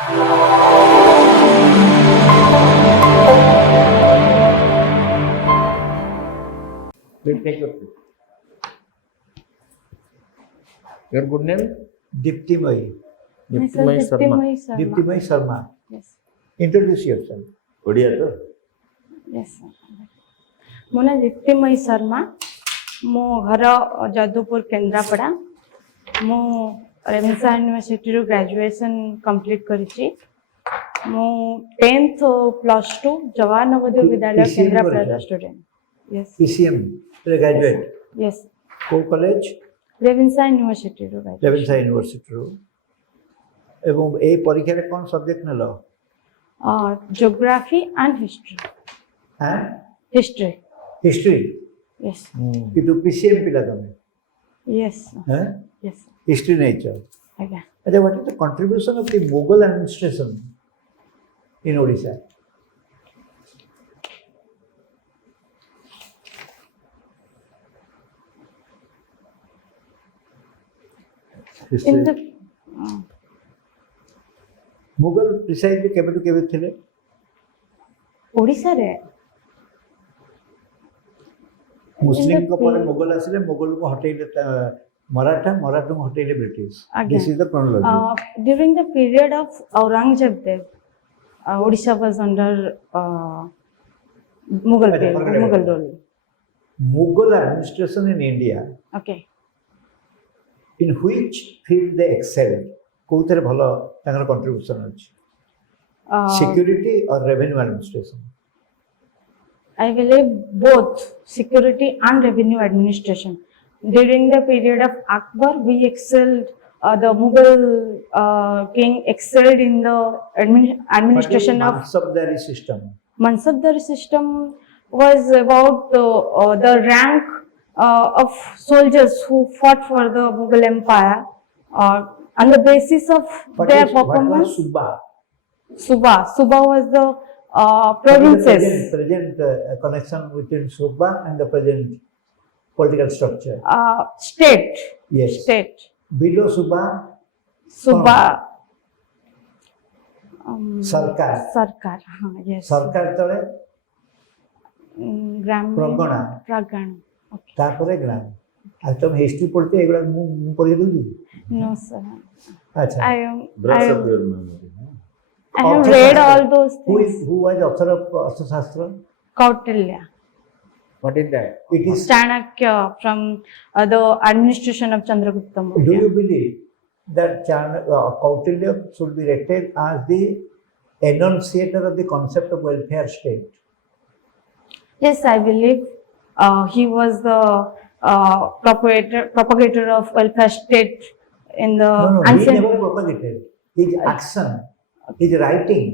Please take your seat. Your good name? Diptimayi. Diptimayi Sharma. Diptimayi Sharma. Yes. Introduce yourself. Odia ତ? Yes. ମୋ ନାଁ ଦୀପ୍ତିମୟୀ ଶର୍ମା। ମୋ ଘର ଯଦୁପୁର କେନ୍ଦ୍ରାପଡ଼ା। ମୁଁ ରେଭେନ୍ସା ୟୁନିଭର୍ସିଟିରୁ ଗ୍ରାଜୁଏସନ୍ କମ୍ପ୍ଲିଟ୍ କରିଛି। ମୁଁ 10th ପ୍ଲସ୍ 2 ଜବାହର ନବୋଦୟ ବିଦ୍ୟାଳୟ PCM କେନ୍ଦ୍ରାପଡ଼ାର କରିଛ? Student. Yes PCM graduate yes କୋଉ କଲେଜ? ରେଭେନ୍ସା ୟୁନିଭର୍ସିଟିରୁ ରେଭେନ୍ସା ୟୁନିଭର୍ସିଟିରୁ। ଏବଂ ଏଇ ପରୀକ୍ଷାରେ କ'ଣ ସବଜେକ୍ଟ ନେଲ? Geography and history. History history. Yes କିନ୍ତୁ PCM ପିଲା ତମେ ୟେସ୍ ୟେସ୍ ହିଷ୍ଟ୍ରି ନେଇଛ। ଆଜ୍ଞା। ଆଚ୍ଛା, what is the contribution of the Mughal administration in Odisha? In the Mughal ପ୍ରିସାଇଡ୍ କେବେଠୁ କେବେ ଥିଲେ? ଓଡ଼ିଶାରେ ମୁସଲିମଙ୍କ ପରେ ମୋଗଲ ଆସିଲେ, ମୋଗଲକୁ ହଟେଇଲେ ମରାଠା, ମରାଠାକୁ ହଟେଇଲେ British. This is the chronology. During the period of Aurangzeb Dev, Odisha was under Mughal rule. Mughal administration in India, Okay. in which field they excelled? କୋଉଥିରେ ଭଲ ତାଙ୍କର କଣ୍ଟ୍ରିବ୍ୟୁସନ ଅଛି? Security or revenue administration? I believe both security and revenue administration. During the period of Akbar, we excelled. The Mughal king excelled in the administration of Mansabdari system. Mansabdari system was about the rank of soldiers who fought for the Mughal Empire. On the basis of their performance, Suba was the provinces. Present connection between Suba and the present political structure. State. Yes. State. Below Suba, Sarkar. Yes. Sarkar tale Pragana. Okay. ତାପରେ ଗ୍ରାମ। ଆଉ ତମେ history ପଢିଛ, ଏଗୁଡା ମୁଁ ପଢି ଦଉଛି? No, sir. ଆଚ୍ଛା। I have read all those things. Who was author of Arthashastra? Kautilya. What is that? It is. Chanakya from the administration of Chandragupta Do Maurya. you believe that Kautilya should be rated as the enunciator of the concept of welfare state? Yes, I believe he was the propagator of welfare state in the No, he ancient. never propagated. His action, his writing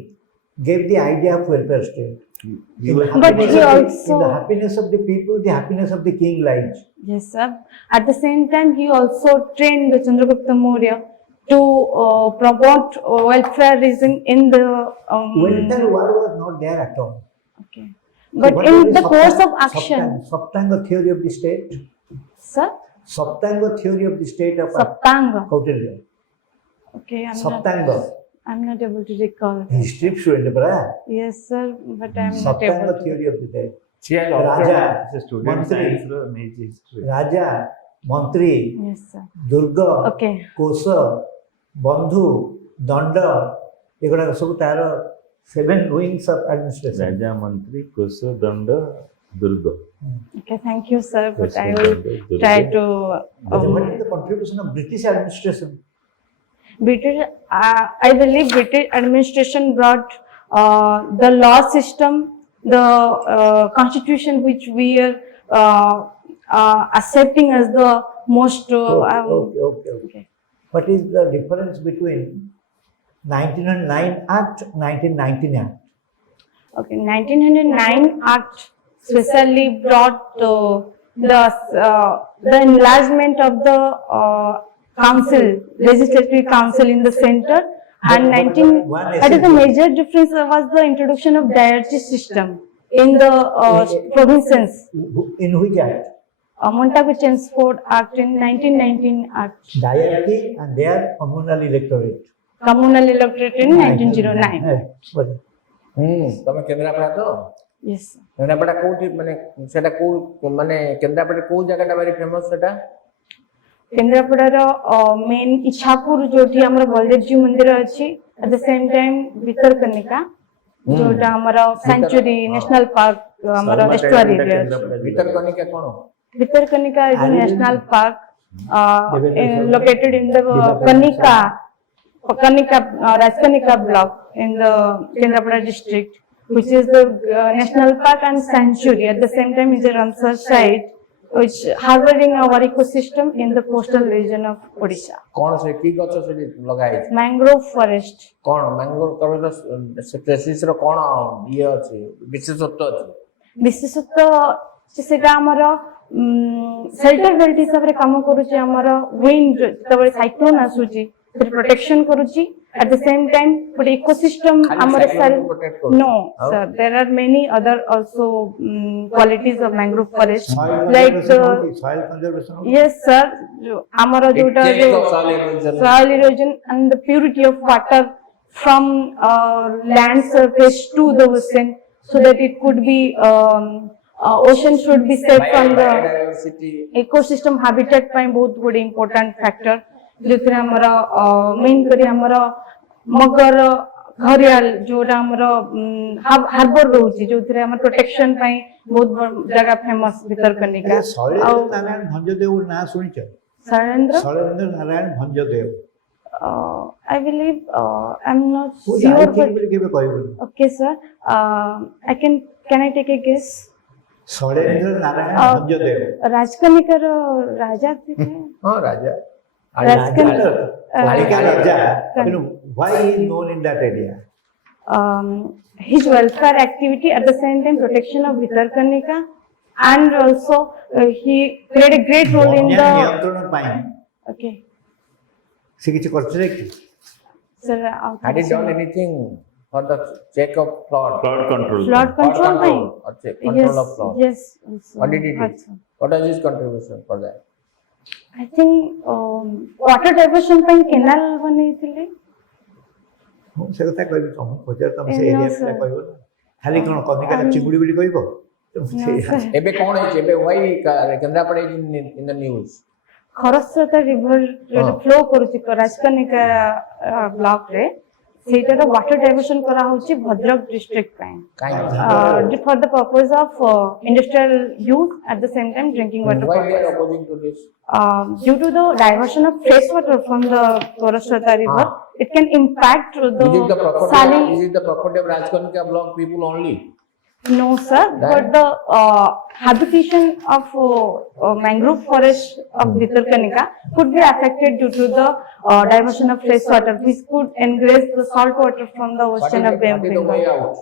gave the idea of welfare state. But he in also. the happiness of the people, the happiness of the king lies. Yes, sir. At the same time, he also trained the Chandragupta Maurya to promote welfareism in the. Welfare word was not there at all. Okay. But What in was the course of action, Saptanga theory of the state. sir. Saptanga theory of the state of Saptanga. Kautilya. Okay, I'm not able to recall. History student, brother. Yes, sir, but I'm not Saptanga able to. theory of the state. She has Raja, also student Mantri. science major history. Raja, Mantri, Yes, sir. Durga, Okay. କୋଶ, ବନ୍ଧୁ, ଦଣ୍ଡ, ଏଗୁଡ଼ାକ ସବୁ ତାର 7 wings of administration. ରାଜା, ମନ୍ତ୍ରୀ, କୋଶ, ଦଣ୍ଡ, ଦୁର୍ଗ। Okay, thank you, sir, but Koso, I will Danda, try Durga. to. What is the contribution of British administration? British, I believe British administration brought the law system, the constitution which we are accepting as the most. Okay. What is the difference between 1909 Act, 1919 Act? Okay, 1909 Act specially brought the enlargement of the council, legislative council in the center, and that is the major difference was the introduction of dietary system in the provinces. In which act? Montagu Chelmsford Act in 1919 Act. Diarchy and their communal electorate. communally elected in 1909. ବଢିଆ। ତମେ କେନ୍ଦ୍ରାପଡ଼ା ତ Yes, sir. Kendrapara କୋଉଠି ମାନେ ସେଟା କୋଉ ମାନେ କେନ୍ଦ୍ରାପଡ଼ା କୋଉ ଜାଗାଟା ଭାରି ଫେମସ୍ ସେଟା କେନ୍ଦ୍ରାପଡ଼ାର ମେନ୍ ଇଚ୍ଛାପୁର ଯୋଉଠି ଆମର ବଳଦେବଜୀ ମନ୍ଦିର ଅଛି, at the same time Bhitarkanika ଯୋଉଟା ଆମର ସାଞ୍ଚୁରୀ ନ୍ୟାସନାଲ ପାର୍କ ଆମର ଏଷ୍ଟୁଆରୀରେ ଅଛି। ଭିତରକନିକା କଣ Bhitarkanika is a national park Development. located in the Rajkanika block in the Kendrapada district, which is the national park and sanctuary. At the same time, is a Ramsar site, which harboring our ecosystem in the coastal region of Odisha. କଣ ସେ କି ଗଛ ସେଠି ଲଗା ହେଇଛି Mangrove forest. କଣ mango ତମର ସେ ପ୍ରେସିସ୍ ର କଣ ଇଏ ଅଛି ବିଶେଷତ୍ୱ ଅଛି ବିଶେଷତଃ ସେଟା ଆମର ସେଲ୍ଟର ବେଲ୍ଟ ହିସାବରେ କାମ କରୁଛି ଆମର ୱିଣ୍ଡ ଯେତେବେଳେ ସାଇକ୍ଲୋନ ଆସୁଛି ସେଟା ପ୍ରୋଟେକ୍ସନ କରୁଛି at the same time ଗୋଟେ ଇକୋସିଷ୍ଟମ ଖାଲି ଆମର cyclone କୁ protect କରୁଛି? no ଆଉ? sir, there are many other also qualities of mangrove forest Soil like conservation ହଉଛି, soil conservation ହଉଛି। yes sir, ଆମର ଯୋଉଟା soil erosion and the purity of water from land surface to the ocean, so that it could be ocean should be saved from the biodiversity ecosystem habitat ପାଇଁ ବହୁତ ଗୋଟେ important factor ଯୋଉଥିରେ ଆମର main କରି ଆମର ମଗର ଘରିଆଲ ଯୋଉଟା ଆମର ହାର୍ବର ରହୁଛି ଯୋଉଥିରେ ଆମର ପ୍ରୋଟେକ୍ସନ ପାଇଁ ବହୁତ ଜାଗା ଫେମସ ଭିତରକନିକା ଶୈଳେନ୍ଦ୍ର ଆଉ ନାରାୟଣ ଭଞ୍ଜଦେବ ନାଁ ଶୁଣିଛ Shailendra Shailendra Narayan Bhanjdeo I believe I'm not ମୁଁ sure ଯାଇଥିଲି but ବୋଲି କେବେ କହିବୁନି okay sir, can I take a guess? Shailendra Narayan Bhanjdeo ରାଜକନିକାର ରାଜା ଥିଲେ ହଁ ରାଜା କାଳିକା ରାଜା କିନ୍ତୁ why he is known in that area his welfare activity, at the same time protection of Vitarkanika, and also he played a great role in ବନ୍ୟା the ନିୟନ୍ତ୍ରଣ ପାଇଁ okay ସେ କିଛି କରିଥିଲେ କି sir had he done anything for the check of flood Flood control. flood control ପାଇଁ or check control of yes flood yes also. what did he do Also. what was his contribution for that I think water diversion ପାଇଁ canal ବନେଇଥିଲେ ମୁଁ ସେ କଥା କହିବି ତମକୁ ପଚାର ତମେ ସେ No, ଏରିଆ sir. ପିଲା କହିବ ନା ଖାଲି କ'ଣ କନିକା ଚିଙ୍ଗୁଡ଼ି ବୋଲି କହିବ ତେଣୁ no ସେ- sir, ଏବେ କଣ ହେଇଛି ଏବେ why Kendrapara is in the news Kharasrota river ଯୋଉଟା flow କରୁଛି ରାଜକନିକା block ରେ ସେଇଟାର water diversion କରାହଉଛି ଭଦ୍ରକ district ପାଇଁ କାହିଁକି for the purpose of industrial use, at the same time drinking water why they are purpose. opposing to this Due to the diversion of fresh water from the Khorasrota river, it can impact is it the the property is it the property of Rajkanika block people only No sir, but the habitation of mangrove forest of Vitarkanika could be affected due to the diversion of fresh water, which could engrace the salt water from the what is ocean of the way Bengal. out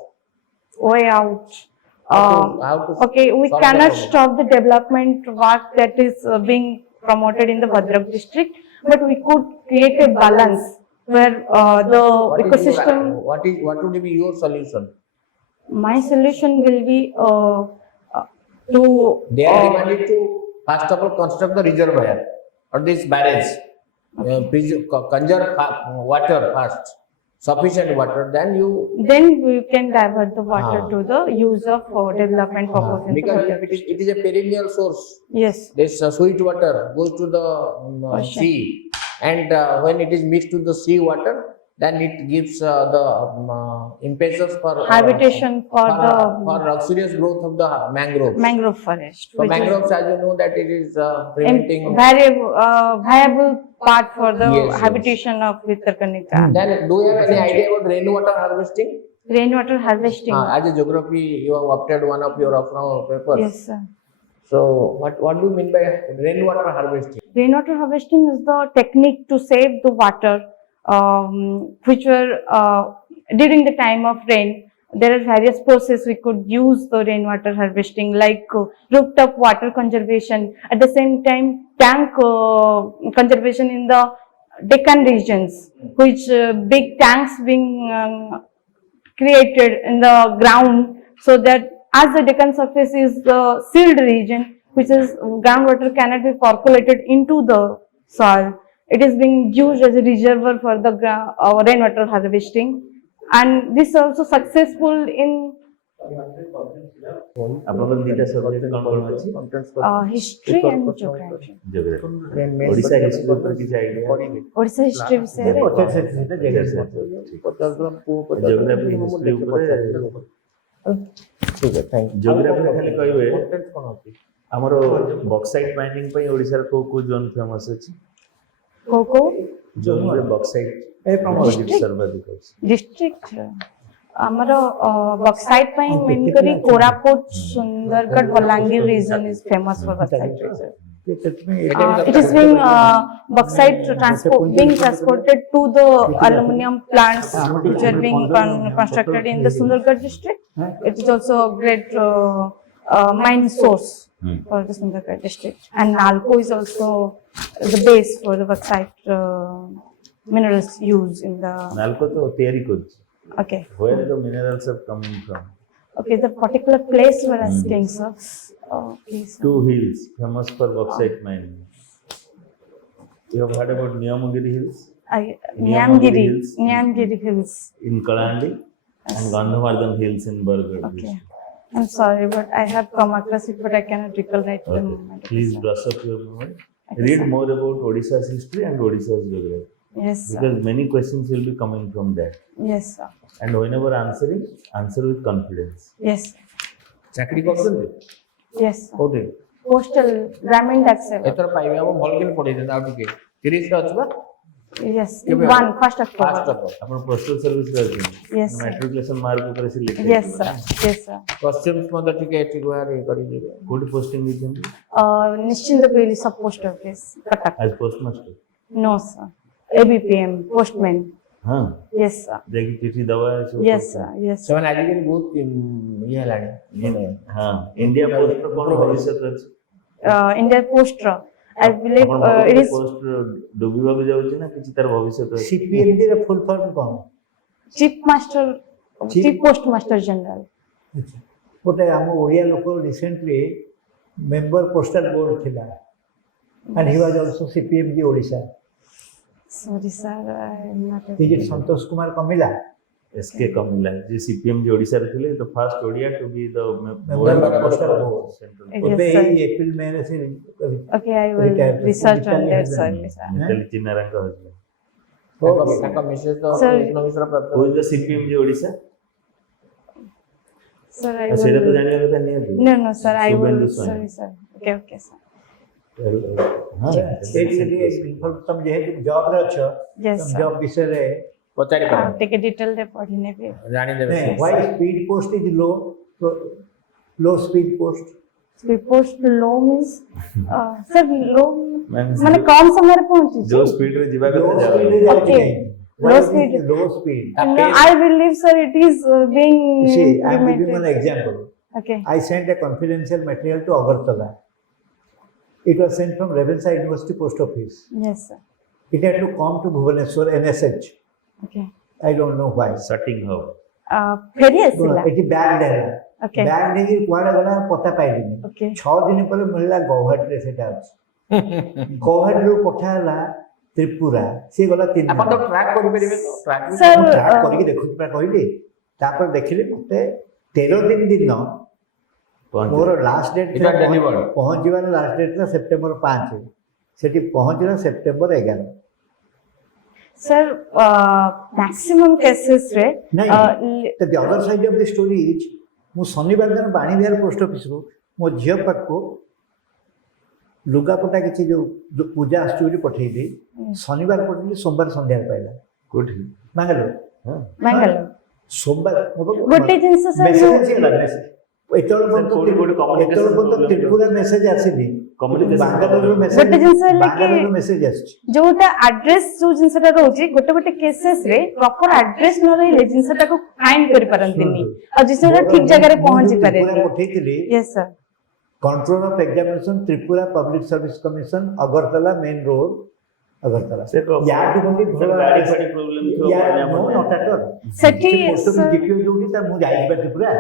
Way out. how to Okay, we solve the cannot problem? stop the development work that is being promoted in the Bhadrak district, but we could create a balance where the What is ecosystem. what would be your solution My solution will be to they are demanded to first of all construct the reservoir or this barrage conserve water first sufficient water then you then we can divert the water to the use of development purpose. in the because Bhadrak if it is a perennial source Yes, this sweet water goes to the Ocean. sea and when it is mixed with the sea water then it gives the impetus for habitation for the for luxurious growth of the mangroves. mangrove forest. So which is mangroves, as you know, that it is preventing. very viable part for the Yes, yes. habitation of Vitarkanika. Then, do you have any idea about rainwater harvesting? Rainwater harvesting. As a geography, you have opted one of your optional papers. Yes, sir. So, what do you mean by rainwater harvesting? Rainwater harvesting is the technique to save the water, which were during the time of rain. There are various processes we could use the rainwater harvesting, like rooftop water conservation. At the same time, tank conservation in the Deccan regions, which big tanks being created in the ground, so that as the Deccan surface is the sealed region, which is groundwater cannot be percolated into the soil. it is being used as a reservoir for the rainwater harvesting, and this is also successful in ଆପଣଙ୍କର ଦିଟା subject କଣ କଣ ଅଛି? history and geography. Geography. Odisha history ଉପରେ କିଛି idea? Odisha history ବିଷୟରେ geography history ଉପରେ ଜିଓଗ୍ରାଫିରେ ଖାଲି କହିବେ ଆମର ବକ୍ସାଇଟ୍ ମାଇନିଂ ପାଇଁ ଓଡ଼ିଶାର କୋଉ କୋଉ ଜୋନ୍ ଫେମସ୍ ଅଛି? କୋଉ ଜୋନ୍ରେ ବକ୍ସାଇଟ୍ ସର୍ବାଧିକ ଅଛି। district ଆମର bauxite ପାଇଁ main କରି Koraput, Sundargarh, Balangir region is famous for bauxite reserve. It is being bauxite being transported to the aluminum plants which are being constructed in the Sundargarh district. It is also a great mine source for the Sundargarh district, and Nalco is also the base for the bauxite minerals used in the. NALCO ତ ତିଆରି କରୁଛି। Okay. Where the minerals are coming from? Okay, the particular place we're asking, sir. Okay, sir. Two hills famous for bauxite mining. You have heard about Niyamagiri Hills Nyamgiri Hills. Nyamgiri Hills. in Kalandi and Gandhavardhan Hills in Bargarh. Okay. I'm sorry, but I have come across it, but I cannot recall right at the Okay. moment. Please brush up your memory. Okay, Read sir. more about Odisha's history and Odisha's geography Yes, sir. because many questions will be coming from that. Yes, sir. And whenever answering, answer with confidence. Yes, sir. ଚାକିରି କରୁଛନ୍ତି Yes, sir. କୋଉଠି? Postal Grameen tax saver. ଏଥର ପାଇବେ ଆମ ଭଲ କିନି ପଢେଇ ଦିଅନ୍ତୁ ଆଉ ଟିକେ 30 ରେ ଅଛି ବା Yes, Give first first October. Of ଆପଣ postal service ରେ ଅଛନ୍ତି? Yes, sir. Matriculation mark ଉପରେ ସେ ଲେଖା Yes, sir. Yes, sir. Questions ମଧ୍ୟ ଟିକେ ଏଠି ଗୁହାରି କରିଦେବେ କୋଉଠି ପୋଷ୍ଟିଂ ଦେଇଛନ୍ତି? Nischinta Pili sub post office, Cuttack. as postmaster? No, sir. ABPM, postman. ହଁ Yes, sir. ଯାଇକି ଚିଠି ଦବା ଏସବୁ Yes, କରୁଛନ୍ତି। sir. Yes, sir. ସେମାନେ ଆଜିକାଲି ବହୁତ ଇଏ ହେଲାଣି ହଁ ଇଣ୍ଡିଆ ପୋଷ୍ଟର କଣ ଭବିଷ୍ୟତ ଅଛି? India Post. I believe it is post ଡୁବିବାକୁ ଯାଉଛି ନା କିଛି ତାର ଭବିଷ୍ୟତ ଅଛି? CPMD ର ଫୁଲ୍ ଫର୍ମ କ'ଣ? Chief Master, Chief Postmaster General. ଆଚ୍ଛା। ଗୋଟେ ଆମ ଓଡ଼ିଆ ଲୋକ ରିସେଣ୍ଟଲି ମେମ୍ବର ପୋଷ୍ଟାଲ ବୋର୍ଡ ଥିଲା and he was also CPMD Odisha. Sorry, sir. I'm not. Is it Santosh Kumar Kamila? SK Kamila ଯେ ସିପିଏମ୍ ଯେ ଓଡ଼ିଶାରେ ଥିଲେ the first Odia to be the Member of Postal Board. Yes, ଏବେ sir. ଏଇ ଏପ୍ରିଲ ମେରେ ସେ Okay, I will Retired. research on that, sir. Retired. Yes, sir. Mitali ଚିନ୍ନାରାଙ୍କ husband. ତାଙ୍କ ମିସେସ୍ ତ Sir. ଇକୋନୋମିକ୍ସର ପ୍ରାପ୍ତ ହୁ ଇଜ ଦ ସିପିଏମ୍ ଯେ ଓଡ଼ିଶା? Sir, I ସେଇଟା ତ will. ଜାଣିବା କଥା ନିହାତି। No, sir. I will. Subhendu Swami. Sorry, sir. Okay, sir. ହଁ ତମେ ଯେହେତୁ ଜବ୍ରେ ଅଛ Yes, sir. ଜବ୍ ବିଷୟରେ ପଚାରି I'll take a detailed report in a bit. ଜାଣିଦେବେ why speed post is low speed post? We post low means, sir, low ମାନେ ମାନେ କମ ସମୟରେ ପହଞ୍ଚୁଛି. ଯୋଉ ସ୍ପିଡରେ ଯିବା Low କଥା speed ଯାଅ। is out Okay. again. Low Why is speed. it low speed? No, I believe, sir, it is being You see, I am giving implemented. an example. Okay. I sent a confidential material to Agartala. It was sent from Ravenshaw University Post Office. Yes, sir. It had to come to Bhubaneswar NSH. Okay. I don't know why. Sorting ହବ। ଫେରି ଆସିଲା. ଏଠି bag ହେଲା Okay. Bag ନେଇକି କୁଆଡ଼େ ଗଲା ପତା ପାଇଲିନି Okay. 6 ଦିନ ପରେ ମିଳିଲା ଗୌହାଟୀରେ ସେଇଟା ଅଛି ଗୌହାଟୀରୁ ପଠା ହେଲା ତ୍ରିପୁରା ସିଏ ଗଲା 3 ଆପଣ ତ ଦିନ ଟ୍ରାକ୍ କରିପାରିବେ ତ ଟ୍ରାକ୍ Sir, ମୁଁ ଟ୍ରାକ୍ କରିକି ଦେଖୁଛି ପରା କହିଲି ତାପରେ ଦେଖିଲି ମୋତେ 13 ଦିନ ମୋର last date It was delivered. ପହଞ୍ଚିବାର ଲାଷ୍ଟ ଡେଟ୍ ଥିଲା ସେପ୍ଟେମ୍ବର 5 ସେଠି ପହଞ୍ଚିଲା ସେପ୍ଟେମ୍ବର 11 sir, maximum cases ରେ ନାଇଁ ତ the other side of the story is ମୁଁ ଶନିବାର ଦିନ ବାଣୀ ବିହାର ପୋଷ୍ଟ ଅଫିସରୁ ମୋ ଝିଅ ପାଖକୁ ଲୁଗାପଟା କିଛି ଯେଉଁ ପୂଜା ଆସୁଛି ବୋଲି ପଠେଇଲି ଶନିବାର ପଠେଇଲି ସୋମବାର ସନ୍ଧ୍ୟାରେ ପାଇଲା କୋଉଠି? ବାଙ୍ଗାଲୋର ହଁ ବାଙ୍ଗାଲୋର. ସୋମବାର ମୋ ପାଖକୁ ଗୋଟେ ଜିନିଷ sir, ମେସେଜ ଯୋଉ- ଆସିଗଲା ଏତେବେଳେ କୋଉଠି କୋଉଠି communication problem ତ୍ରିପୁରା ମେସେଜ ଆସିନି Communication ବାଙ୍ଗାଲୋରରୁ problem. ମେସେଜ ଗୋଟେ ଜିନିଷ ହେଲା କି- ବାଙ୍ଗାଲୋରରୁ ମେସେଜ ଆସିଛି ଯୋଉଟା ଆଡ୍ରେସ ଯୋଉ ଜିନିଷଟା ରହୁଛି ଗୋଟେ କେସେସ ରେ ପ୍ରପର ଆଡ୍ରେସ ନ ରହିଲେ ଜିନିଷଟାକୁ ଫାଇଣ୍ଡ କରିପାରନ୍ତିନି ଆଉ ଜିନିଷଟା ଠିକ ଜାଗାରେ ପହଞ୍ଚି ପାରେନି. Tripura ପଠେଇଥିଲି Yes, sir. Control of Examination, Tripura Public Service Commission, Agartala Main Road, Agartala. ସେ କଣ? ୟାଠୁ ବୋଲି ସେ ଗାଡ଼ି ଫାଡ଼ି problem ଥିବ, ୟା ପାଣି no, ଆମର not at all. ସେଠି ସେ post office sir, DPO ଯୋଉଠି ତା ମୁଁ ଯାଇଛି ବା ତ୍ରିପୁରା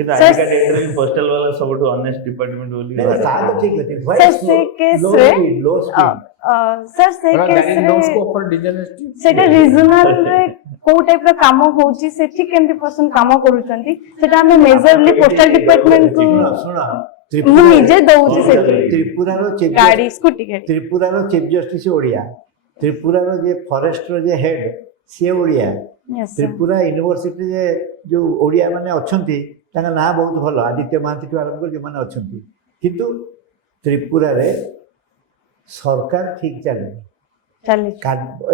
କିନ୍ତୁ Sir, ଆଜିକା ଡେଟ୍ରେ ପୋଷ୍ଟାଲ ବାଲା ସବୁଠୁ ଅନେଷ୍ଟ ଡିପାର୍ଟମେଣ୍ଟ ବୋଲି ନାଇଁ, ତା ତ ଠିକ ଅଛି Sir, ସେ case ରେ, ଲୋ ସ୍ପିଡ सर से There केस is no रे scope for dishonesty. सेटा रीजनल रे कोउ टाइप रो काम होउची सेठी केमती पर्सन काम करूचंती सेटा हमें मेजरली पोस्टल डिपार्टमेंट को ଶୁଣ मु निजे दउची सेठी ତ୍ରିପୁରାର ଚିଫ गाड़ी स्कूटी गाड़ी ତ୍ରିପୁରାର ଚିଫ ଜଷ୍ଟିସ ଓଡ଼ିଆ ତ୍ରିପୁରାର ଯେ ଫରେଷ୍ଟର ଯେ ହେଡ୍ ସିଏ ଓଡ଼ିଆ यस ତ୍ରିପୁରା ୟୁନିଭର୍ସିଟି ଯେ ଯୋଉ ଓଡ଼ିଆ ମାନେ ଅଛନ୍ତି ତାଙ୍କ ନାଁ ବହୁତ ଭଲ ଆଦିତ୍ୟ ମହାନ୍ତିଠୁ ଆରମ୍ଭ କରି ଯେଉଁମାନେ ଅଛନ୍ତି କିନ୍ତୁ ତ୍ରିପୁରାରେ ସରକାର ଠିକ ଚାଲିନି चलिए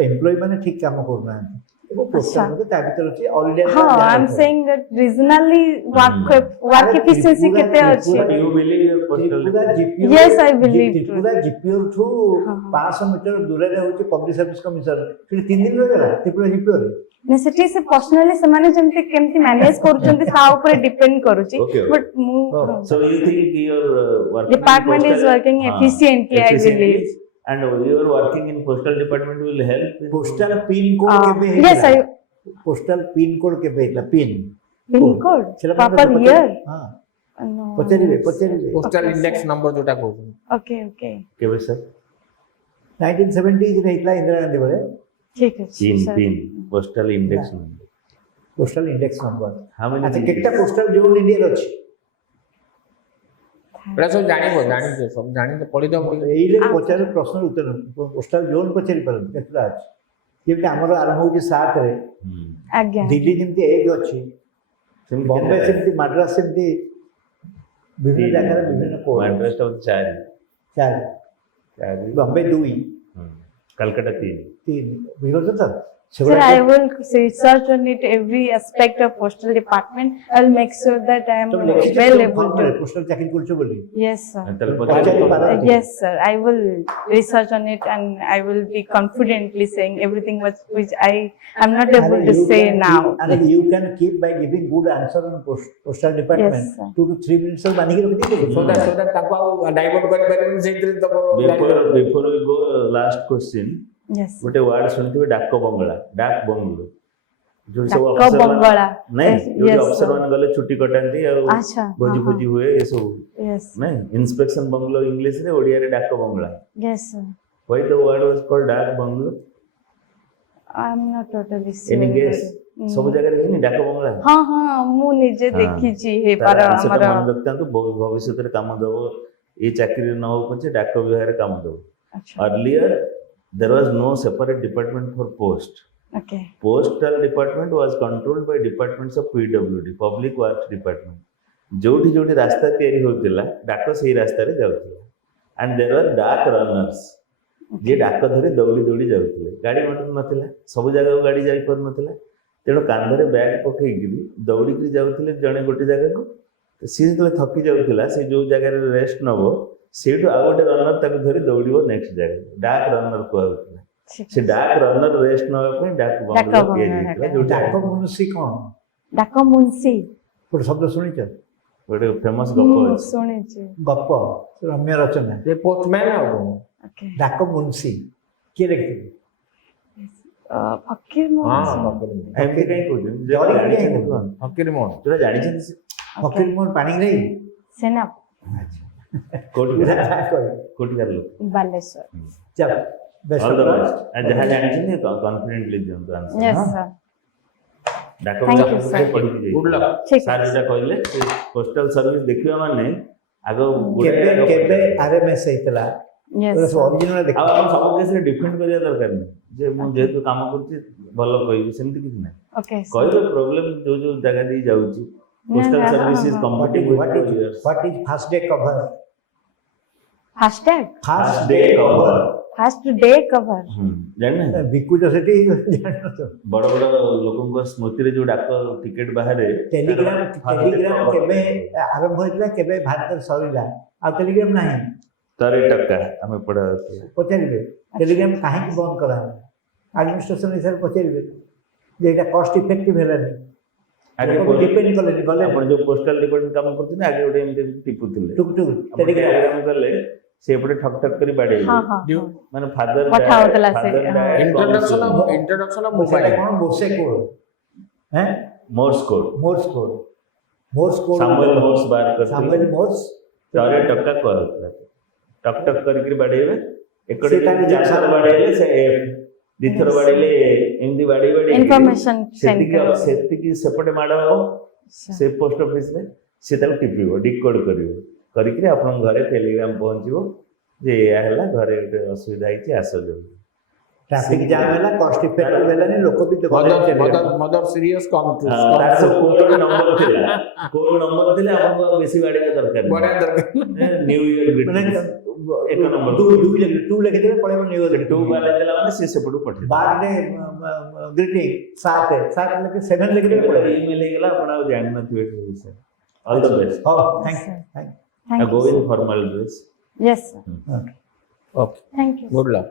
ଏମ୍ପ୍ଲୟି ମାନେ ଠିକ କାମ କରୁନାହାନ୍ତି ଏବଂ ପୋଷ୍ଟାଲ ମଧ୍ୟ ତା ଭିତରେ ଅଛି ଅଲ୍ ଇଣ୍ଡିଆ हाँ I am saying that regionally work efficiency केते अछि you believe your postal Tripura GPO Yes, I believe it. Tripura GPO ଠୁ ହଁ। 500 ମିଟର ଦୂରରେ ହେଉଛି ପବ୍ଲିକ ସର୍ଭିସ କମିଶନ ସେଠି 3 ଦିନ ରହିଗଲା ତ୍ରିପୁରା ଜିପିଓ ରେ ने सेठी से पर्सनली से माने जेमती केमती मैनेज करूचंती ता ऊपर डिपेंड करूची Okay, okay. बट मु Oh. so you think your working Department is working efficiently, I believe. and your working in postal department will help in- postal pin code केबे yes I postal pin code केबे ହେଇଥିଲା pin pin code proper year हां no ପଚାରିବେ Postal Okay, index sir. number जोटा कहू okay okay କେବେ sir 1970 ରେ ହେଇଥିଲା इंदिरा गांधी बेले ठीक है pin postal index number postal index number how many अच्छा digits? केटा पोस्टल जोन इंडिया अछि एटा सब जानिबो सब जानि तो पढि दो एइले पचार प्रश्न उत्तर पोस्टल जोन पचारि परन केतला अछि जेमति हमर आरंभ होछि 7 रे Hmm. आज्ञा दिल्ली जेमति 1 अछि ସେମିତି बॉम्बे କେତେ? सेमति मद्रास सेमति विभिन्न जगह विभिन्न कोड Madras ଟା ହଉଛି 4 चार 4 बॉम्बे 2 कलकत्ता 3 3 बुझलो तो sir I will research on it every aspect of postal department I'll make sure that I am तुम well able to पोस्टल चाकरी करछो बोली yes sir ତାହେଲେ ପଚାରି ପଚାରିବ। ପାରନ୍ତି। yes sir I will research on it and I will be confidently saying everything which I am not able to say now and you can keep by giving good answer on postal department Yes, sir. 2 to 3 minutes बानी के रखी दे सोदा ताको divert कर पारे सेतिर before we go last question yes ଗୋଟେ ୱାର୍ड ଶୁଣିଥିବେ ଡାକ ବଙ୍ଗଳା ଡାକ ବଙ୍ଗଲୋ ଯୋଉ ସବୁ ଡାକ ଅଫିସର ବଙ୍ଗଳା ନାଇଁ Yes, ଯୋଉ yes, ଅଫିସର sir. ମାନେ ଗଲେ ଛୁଟି କଟାନ୍ତି ଆଉ ଆଚ୍ଛା, ଭୋଜି ହଁ, ଭୋଜି ହୁଏ ଏ ସବୁ yes ନାଇଁ ଇନ୍ସପେକ୍ସନ ବଙ୍ଗଲୋ ଇଂଲିଶ ରେ ଓଡ଼ିଆରେ ଡାକ ବଙ୍ଗଳା yes sir why the word was called ଡାକ ବଙ୍ଗଲୋ I'm not totally sure any guess ସବୁ ଜାଗାରେ ହେଇନି ଡାକ ବଙ୍ଗଳା हाँ हाँ ମୁଁ ନିଜେ ହଁ। ଦେଖିଛି ତାର ହେଇପାର answer ଟା ଆମର ମନେ ରଖିଥାନ୍ତୁ ଭବିଷ୍ୟତରେ କାମ ଦବ ଏଇ ଚାକିରି ନ ହଉ ପଛେ ଡାକ ବିଭାଗରେ କାମ ଦବ ଆଚ୍ଛା earlier there was no separate department for post okay postal department was controlled by departments of PWD public works department जोठी जोठी रास्ता तैयारी होतिला डाक सेही रास्ता रे जाउतिला and there were डाक runners जे डाक धरी दौड़ी दौड़ी जाउतिले गाड़ी मटर नथिला सब जगह गाड़ी जाई पर नथिला तेणु कांधरे बैग पकईकि दौड़िकी जाउतिले जणे गोटे जगह को सी जो थकी जाउतिला से जो जगह रेस्ट नबो सेठू आ गोटे रनर ताको धरी दौड़िबो नेक्स्ट जगह डाक रनर कहउतिला ठीक से डाक रनर रेस्ट नबा पे डाक डाक बंगलो बंगलो तैयारी है। होतिला जोटा डाक मुंशी कोन ଡାକ ମୁନ୍ସି ଗୋଟେ ଶବ୍ଦ ଶୁଣିଛ ଗୋଟେ ଫେମସ୍ ଗପ ମୁଁ ଅଛି ଶୁଣିଛି ଗପ ରମ୍ୟ ରଚନା ये पोस्टमैन है वो okay ଡାକ ମୁନ୍ସି କିଏ ଲେଖିଥିଲେ ଫକୀର हां ମୋହନ ଏମିତି କାହିଁ କହୁଛନ୍ତି ଜରି ଯୋଉଟା କିଏ ଜାଣିଛନ୍ତି କହୁଛନ୍ତି? କଣ? फकीर मोहन ଯୋଉଟା ଜାଣିଛନ୍ତି ସେ ଫକୀର ମୋହନ ପାଣିଗ୍ରାହୀ ସେନା କୋଟିକାର ଲୋକ ବାଲେଶ୍ୱର ଚାଲ ବେଷ୍ଟ ଅଲ୍ ଦ ବେଷ୍ଟ ଯାହା ଜାଣିଛନ୍ତି କନଫିଡେଣ୍ଟଲି ଦିଅନ୍ତୁ ଆନ୍ସର yes sir ଡାକ Thank you, ବଙ୍ଗଳା sir. ପଢିକି ଯାଇଥିବେ। गुड लक ଠିକ ସାର୍ ଅଛି ଯୋଉଟା କହିଲେ ପୋଷ୍ଟାଲ ସର୍ଭିସ ଦେଖିବା ମାନେ ଆଗ କେବେ ଗୁଡ଼ାଏ କେବେ ଆରଏମଏସ୍ ହେଇଥିଲା yes ଏଗୁଡ଼ା ସବୁ sir. ଅରିଜିନାଲ ଦେଖ ଆଉ ଆପଣ ସବୁ କେସରେ ଡିଫେଣ୍ଡ କରିବା ଦରକାର ନାହିଁ ଯେ ମୁଁ ଯେହେତୁ କାମ କରୁଛି ଭଲ କହିବି ସେମିତି କିଛି ନାହିଁ okay sir. କହିବେ ପ୍ରୋବ୍ଲେମ ଯୋଉ ଯୋଉ ଜାଗା ଦେଇ ଯାଉଛି ପୋଷ୍ଟାଲ ନା, ସର୍ଭିସ ଇଜ ହଁ, କମ୍ପିଟିଂ what is first day cover hashtag first day day cover cover first day cover ଜାଣିନା ବିକୁଛ ସେଠି ଜାଣିନଥିବ ବଡ ବଡ ଲୋକଙ୍କ ସ୍ମୃତିରେ ଯୋଉ ଡାକ ଟିକେଟ ବାହାରେ ଟେଲିଗ୍ରାମ ଟେଲିଗ୍ରାମ କେବେ ଆରମ୍ଭ ହେଇଥିଲା କେବେ ଭାରତରେ ସରିଲା ଆଉ ଟେଲିଗ୍ରାମ ନାହିଁ ତରି ଟକା ଆମେ ପଢା ଯାଉଥିଲା ପଚାରିବେ ଟେଲିଗ୍ରାମ କାହିଁକି ବନ୍ଦ କରାହେଲା ଆଡମିନିଷ୍ଟ୍ରେସନ ହିସାବରେ ପଚାରିବେ ଯେ ଏଇଟା କଷ୍ଟ ଇଫେକ୍ଟିଭ ହେଲାନି ଆଗେ ଡିପେଣ୍ଡ କଲେନି ଗଲେ ଆପଣ ଯୋଉ ପୋଷ୍ଟାଲ ଡିପାର୍ଟମେଣ୍ଟ କାମ କରୁଥିଲେ ଆଗେ ଗୋଟେ ଏମିତି ଟିପୁଥିଲେ ଟୁକ୍ ଟୁକ୍ ଆପଣ ଟେଲିଗ୍ରାମ ଟେଲିଗ୍ରାମ କଲେ ସେ ଏପଟେ ଠକ୍ ଠକ୍ କରି ବାଡେଇବେ ହଁ ହଁ Due- ହଁ। ମାନେ ଫାଦର ପଠା ହଉଥିଲା ସେ, ହଁ। Introduction Mo- of introduction of ସେଇଟା मोबाइल କ'ଣ ମୋର୍ସେ କୋଡ୍ ହେଁ Morse code Morse code Morse code Samuel Morse ବାହାର ସାମୁଏଲ କରିଥିଲେ ମୋର୍ସ ଥରେ ଟକା କରୁଥିଲା ଟକ୍ ଟକ୍ କରିକି ବାଡେଇବେ ଏକଟେ ସେଟା ଯଦି ଚାରିଥର ବାଡେଇଲେ ସେ ଦିଥର ବାଡେଇଲେ ଏମିତି ବାଡେଇ ବାଡେଇ Information ସେତିକି center. ସେତିକି ସେପଟେ ମାଡ଼ ହବ ସେ ପୋଷ୍ଟ ଅଫିସରେ ସେ ତାକୁ ଟିପିବ ଡିକୋଡ୍ କରିବ କରିକି ଆପଣଙ୍କ ଘରେ ଟେଲିଗ୍ରାମ ପହଞ୍ଚିବ ଯେ ଏଇଆ ହେଲା ଘରେ ଗୋଟେ ଅସୁବିଧା ହେଇଛି ଆସ ଜଲ୍ଦି ଟ୍ରାଫିକ ଜାମ୍ ହେଲା କଷ୍ଟ ଇଫେକ୍ଟିଭ ହେଲାନି ଲୋକ ବି mother serious come to ତାର ସବୁ କୋଡ୍ ନମ୍ବର ଥିଲା କୋଡ୍ ନମ୍ବର ଥିଲେ ଆପଣଙ୍କୁ ଆଉ ବେଶୀ ବାଡେଇବା ଦରକାର ବଢିଆ ଦରକାର ନ୍ୟୁ ଇୟର ମାନେ ଏକ ନମ୍ବର ଟୁ ଲେଖିଦେବେ ପଳେଇବ ନ୍ୟୁଜ୍ ଟୁ ବାଡେଇଦେଲା ମାନେ ସେ ସେପଟୁ ପଠେଇ ବାର୍ଥଡେ ଗ୍ରିଟିଂ 7 ଲେଖି 7 ଲେଖିଦେବେ ଏବେ ପଳେଇବ ଇମେଲ ହେଇଗଲା ଆପଣ ଆଉ ଜାଣିନଥିବେ ଏ ବିଷୟରେ ଅଲ୍ ଦ ବେଷ୍ଟ ହଉ thank you Thank go you. in formal dress Yes, sir. okay Thank you. good luck